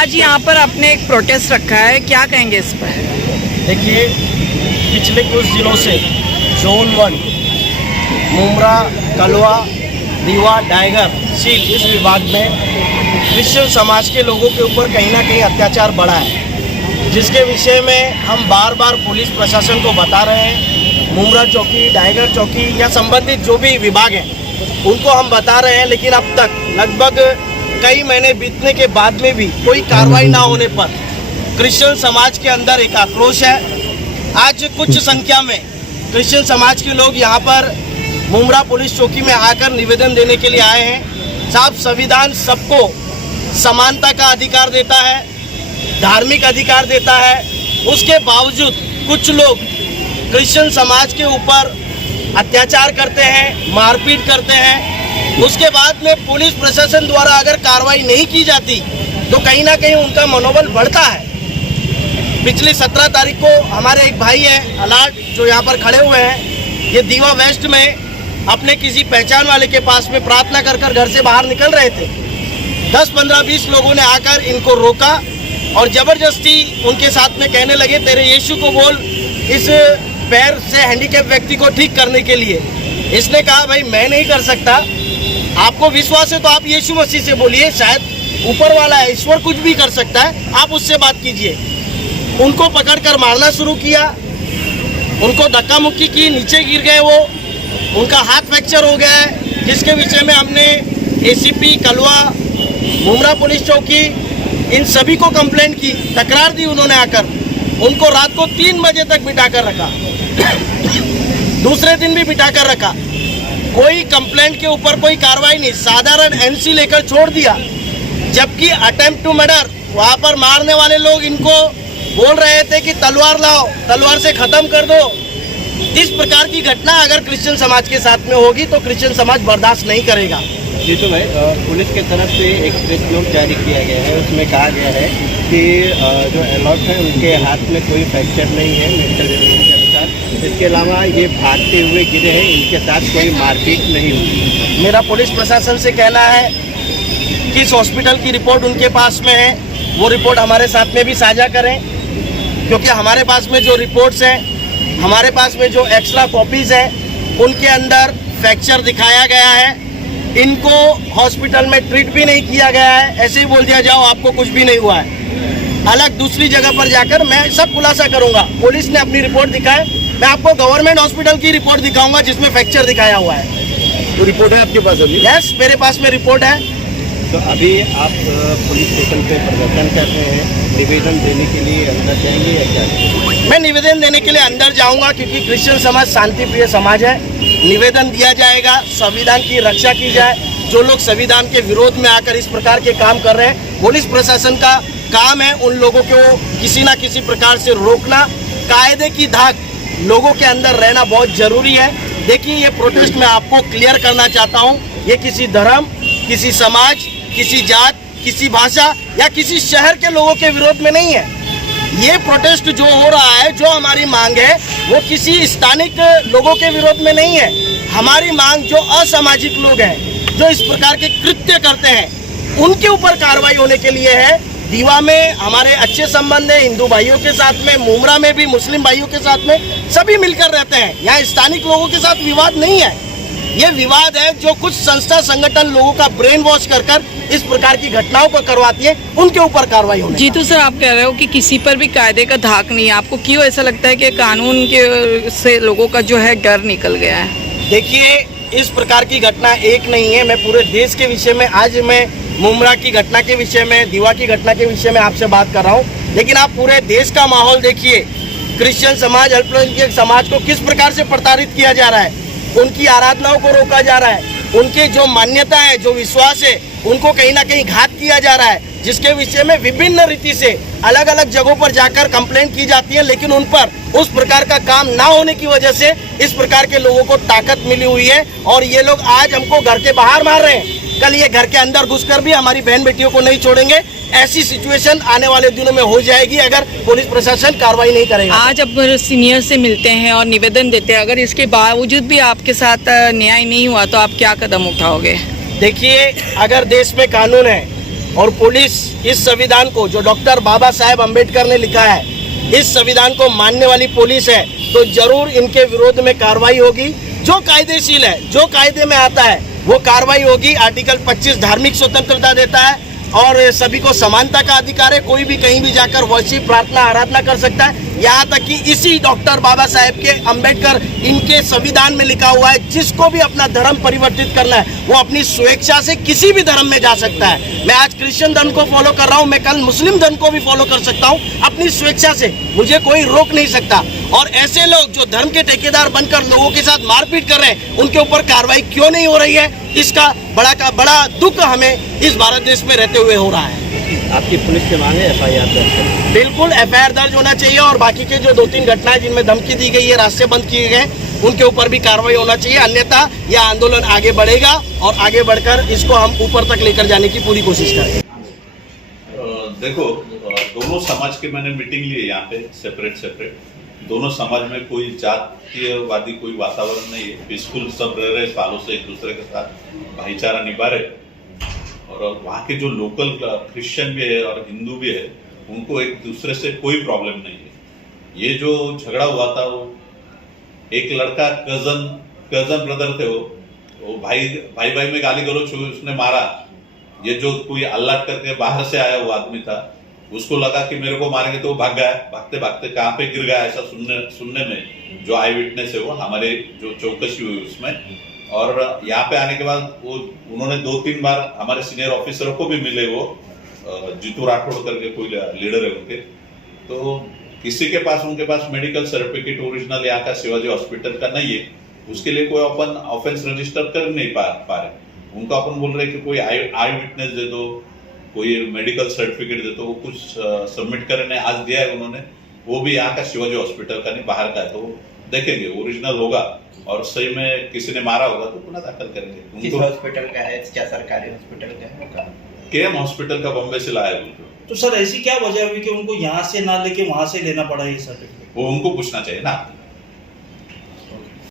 आज यहाँ पर आपने एक प्रोटेस्ट रखा है, क्या कहेंगे इस पर? देखिए, पिछले कुछ दिनों से जोन 1 मुमरा, कलवा, रीवा, डायगर, सील इस विभाग में क्रिश्चियन समाज के लोगों के ऊपर कहीं ना कहीं अत्याचार बढ़ा है, जिसके विषय में हम बार बार पुलिस प्रशासन को बता रहे हैं। मुमरा चौकी, डायगर चौकी या संबंधित जो भी विभाग हैं उनको हम बता रहे हैं, लेकिन अब तक लगभग कई महीने बीतने के बाद में भी कोई कार्रवाई ना होने पर क्रिश्चियन समाज के अंदर एक आक्रोश है। आज कुछ संख्या में क्रिश्चियन समाज के लोग यहाँ पर मुमरा पुलिस चौकी में आकर निवेदन देने के लिए आए हैं। साहब, संविधान सबको समानता का अधिकार देता है, धार्मिक अधिकार देता है, उसके बावजूद कुछ लोग क्रिश्चियन समाज के ऊपर अत्याचार करते हैं, मारपीट करते हैं। उसके बाद में पुलिस प्रशासन द्वारा अगर कार्रवाई नहीं की जाती तो कहीं ना कहीं उनका मनोबल बढ़ता है। पिछली 17 तारीख को हमारे एक भाई हैं अलाट, जो यहाँ पर खड़े हुए हैं, ये दीवा वेस्ट में अपने किसी पहचान वाले के पास में प्रार्थना कर घर से बाहर निकल रहे थे। 10, 15, 20 लोगों ने आकर इनको रोका और ज़बरदस्ती उनके साथ में कहने लगे, तेरे यीशु को बोल इस पैर से हैंडीकैप व्यक्ति को ठीक करने के लिए। इसने कहा, भाई मैं नहीं कर सकता, आपको विश्वास है तो आप यीशु मसीह से बोलिए, शायद ऊपर वाला है, ईश्वर कुछ भी कर सकता है, आप उससे बात कीजिए। उनको पकड़कर मारना शुरू किया, उनको धक्का मुक्की की, नीचे गिर गए वो, उनका हाथ फ्रैक्चर हो गया है, जिसके विषय में हमने एसीपी कलवा, मुमरा पुलिस चौकी, इन सभी को कंप्लेंट की, तकरार दी उन्होंने आकर। उनको रात को 3 बजे तक बिठा कर रखा, दूसरे दिन भी बिठा कर रखा। कोई कंप्लेंट के ऊपर कोई कार्रवाई नहीं, साधारण एनसी लेकर छोड़ दिया। जबकि अटेम्प्ट टू मर्डर, वहाँ पर मारने वाले लोग इनको बोल रहे थे कि तलवार लाओ, तलवार से ख़त्म कर दो। इस प्रकार की घटना अगर क्रिश्चियन समाज के साथ में होगी तो क्रिश्चियन समाज बर्दाश्त नहीं करेगा। जी तो भाई, पुलिस की तरफ से एक प्रेस नोट जारी किया गया है, उसमें कहा गया है कि जो अलॉट है उनके हाथ में कोई फ्रैक्चर नहीं है मेडिकल रिपोर्ट के अनुसार। इसके अलावा ये भागते हुए गिरे हैं, इनके साथ कोई मारपीट नहीं हुई। मेरा पुलिस प्रशासन से कहना है कि इस हॉस्पिटल की रिपोर्ट उनके पास में है, वो रिपोर्ट हमारे साथ में भी साझा करें, क्योंकि हमारे पास में जो रिपोर्ट्स हैं, हमारे पास में जो एक्स्ट्रा कॉपीज़ हैं, उनके अंदर फ्रैक्चर दिखाया गया है। इनको हॉस्पिटल में ट्रीट भी नहीं किया गया है, ऐसे ही बोल दिया जाओ आपको कुछ भी नहीं हुआ है। अलग दूसरी जगह पर जाकर मैं सब खुलासा करूंगा। पुलिस ने अपनी रिपोर्ट दिखाए, मैं आपको गवर्नमेंट हॉस्पिटल की रिपोर्ट दिखाऊंगा जिसमें फ्रैक्चर दिखाया हुआ है। तो रिपोर्ट है आपके पास अभी? यस, मेरे पास में रिपोर्ट है। तो अभी आप पुलिस स्टेशन पे प्रदर्शन कर रहे हैं, निवेदन देने के लिए अंदर जाएंगे या क्या? मैं निवेदन देने के लिए अंदर जाऊंगा, क्योंकि क्रिश्चियन समाज शांति प्रिय समाज है। निवेदन दिया जाएगा, संविधान की रक्षा की जाए। जो लोग संविधान के विरोध में आकर इस प्रकार के काम कर रहे हैं, पुलिस प्रशासन का काम है उन लोगों को किसी ना किसी प्रकार से रोकना। कायदे की धाक लोगों के अंदर रहना बहुत जरूरी है। देखिए, ये प्रोटेस्ट मैं आपको क्लियर करना चाहता हूँ, ये किसी धर्म, किसी समाज, किसी जात, किसी भाषा या किसी शहर के लोगों के विरोध में नहीं है। ये प्रोटेस्ट जो हो रहा है, जो हमारी मांग है, वो किसी स्थानिक लोगों के विरोध में नहीं है। हमारी मांग जो असामाजिक लोग हैं, जो इस प्रकार के कृत्य करते हैं, उनके ऊपर कार्रवाई होने के लिए है। दीवा में हमारे अच्छे संबंध है हिंदू भाइयों के साथ में, मुमरा में भी मुस्लिम भाइयों के साथ में, सभी मिलकर रहते हैं। यहाँ स्थानिक लोगों के साथ विवाद नहीं है। ये विवाद है जो कुछ संस्था संगठन लोगों का ब्रेन वॉश कर इस प्रकार की घटनाओं को करवाती है, उनके ऊपर कार्रवाई होनी। जीतू सर, आप कह रहे हो कि किसी पर भी कायदे का धाक नहीं है, आपको क्यों ऐसा लगता है कि कानून के से लोगों का जो है डर निकल गया है? देखिए, इस प्रकार की घटना एक नहीं है। मैं पूरे देश के विषय में, आज मैं मुमरा की घटना के विषय में, दीवा की घटना के विषय में आपसे बात कर रहा हूँ, लेकिन आप पूरे देश का माहौल देखिए। क्रिश्चियन समाज, अल्पसंख्यक समाज को किस प्रकार से प्रताड़ित किया जा रहा है, उनकी आराधनाओं को रोका जा रहा है, उनके जो मान्यता है, जो विश्वास है, उनको कहीं ना कहीं घात किया जा रहा है, जिसके विषय में विभिन्न रीति से अलग अलग जगहों पर जाकर कंप्लेंट की जाती है, लेकिन उन पर उस प्रकार का काम ना होने की वजह से इस प्रकार के लोगों को ताकत मिली हुई है। और ये लोग आज हमको घर के बाहर मार रहे हैं, कल ये घर के अंदर घुसकर भी हमारी बहन बेटियों को नहीं छोड़ेंगे। ऐसी सिचुएशन आने वाले दिनों में हो जाएगी अगर पुलिस प्रशासन कार्रवाई नहीं करेगा। आज अब सीनियर से मिलते हैं और निवेदन देते हैं, अगर इसके बावजूद भी आपके साथ न्याय नहीं हुआ तो आप क्या कदम उठाओगे? देखिए, अगर देश में कानून है, और पुलिस इस संविधान को, जो डॉक्टर बाबा साहेब अम्बेडकर ने लिखा है, इस संविधान को मानने वाली पुलिस है, तो जरूर इनके विरोध में कार्रवाई होगी। जो कायदेशील है, जो कायदे में आता है वो कार्रवाई होगी। आर्टिकल 25 धार्मिक स्वतंत्रता देता है और सभी को समानता का अधिकार है। कोई भी कहीं भी जाकर वर्शिप, प्रार्थना, आराधना कर सकता है। यहाँ तक कि इसी डॉक्टर बाबा साहेब के अम्बेडकर इनके संविधान में लिखा हुआ है, जिसको भी अपना धर्म परिवर्तित करना है वो अपनी स्वेच्छा से किसी भी धर्म में जा सकता है। मैं आज क्रिश्चियन धर्म को फॉलो कर रहा हूँ, मैं कल मुस्लिम धर्म को भी फॉलो कर सकता हूँ अपनी स्वेच्छा से, मुझे कोई रोक नहीं सकता। और ऐसे लोग जो धर्म के ठेकेदार बनकर लोगों के साथ मारपीट कर रहे हैं, उनके ऊपर कार्रवाई क्यों नहीं हो रही है? इसका बड़ा दुख हमें इस भारत देश में रहते हुए हो रहा है। आपकी पुलिस से मांगे FIR दर्ज करें? बिल्कुल FIR दर्ज होना चाहिए और बाकी के जो 2-3 घटनाएं जिनमें धमकी दी गई है, रास्ते बंद किए गए, उनके ऊपर भी कार्रवाई होना चाहिए। अन्यथा यह आंदोलन आगे बढ़ेगा और आगे बढ़कर इसको हम ऊपर तक लेकर जाने की पूरी कोशिश करेंगे। देखो, दोनों समाज के मैंने मीटिंग ली है यहाँ पे, सेपरेट। दोनों समाज में कोई जातीयवादी कोई वातावरण नहीं है। पीसफुल सब रह रहे सालों से, एक दूसरे के साथ भाईचारा निभा रहे। और वहाँ के जो लोकल क्रिश्चियन भी है और हिंदू भी है, उनको एक दूसरे से कोई प्रॉब्लम नहीं है। ये जो झगड़ा हुआ था, वो एक लड़का कजन ब्रदर थे, वो भाई में गाली गलौज उसने मारा। ये जो कोई अल्लाह करके बाहर से आया वो आदमी था, उसको लगा कि मेरे को मारेंगे, तो वो भाग गया। भागते भागते कहाँ पे गिर गया, ऐसा सुनने में जो आई विटनेस है वो हमारे जो चौकसी हुई उसमें। और यहाँ पे आने के बाद वो उन्होंने 2-3 बार हमारे सीनियर ऑफिसरों को भी मिले। वो जीतू राठौड़ करके कोई लीडर है उनके, तो किसी के पास उनके पास मेडिकल सर्टिफिकेट ओरिजिनल यहाँ का शिवाजी हॉस्पिटल का नहीं है, उसके लिए कोई अपन ऑफेंस रजिस्टर कर नहीं पा रहे। उनको अपन बोल रहे कि कोई आई विटनेस दे दो, कोई मेडिकल सर्टिफिकेट दे दो। वो कुछ सबमिट करने आज दिया है उन्होंने, वो भी यहाँ का शिवाजी हॉस्पिटल का नहीं, बाहर का है। तो देखेंगे ओरिजिनल होगा और सही में किसी ने मारा होगा तो पुनः दाखिल करेंगे। किस हॉस्पिटल का है? क्या सरकारी हॉस्पिटल का है? KM हॉस्पिटल का बॉम्बे से लाया उनको। तो सर ऐसी क्या वजह हुई कि उनको यहाँ से ना लेके वहां से लेना पड़ा ये सर्टिफिकेट? वो उनको पूछना चाहिए ना।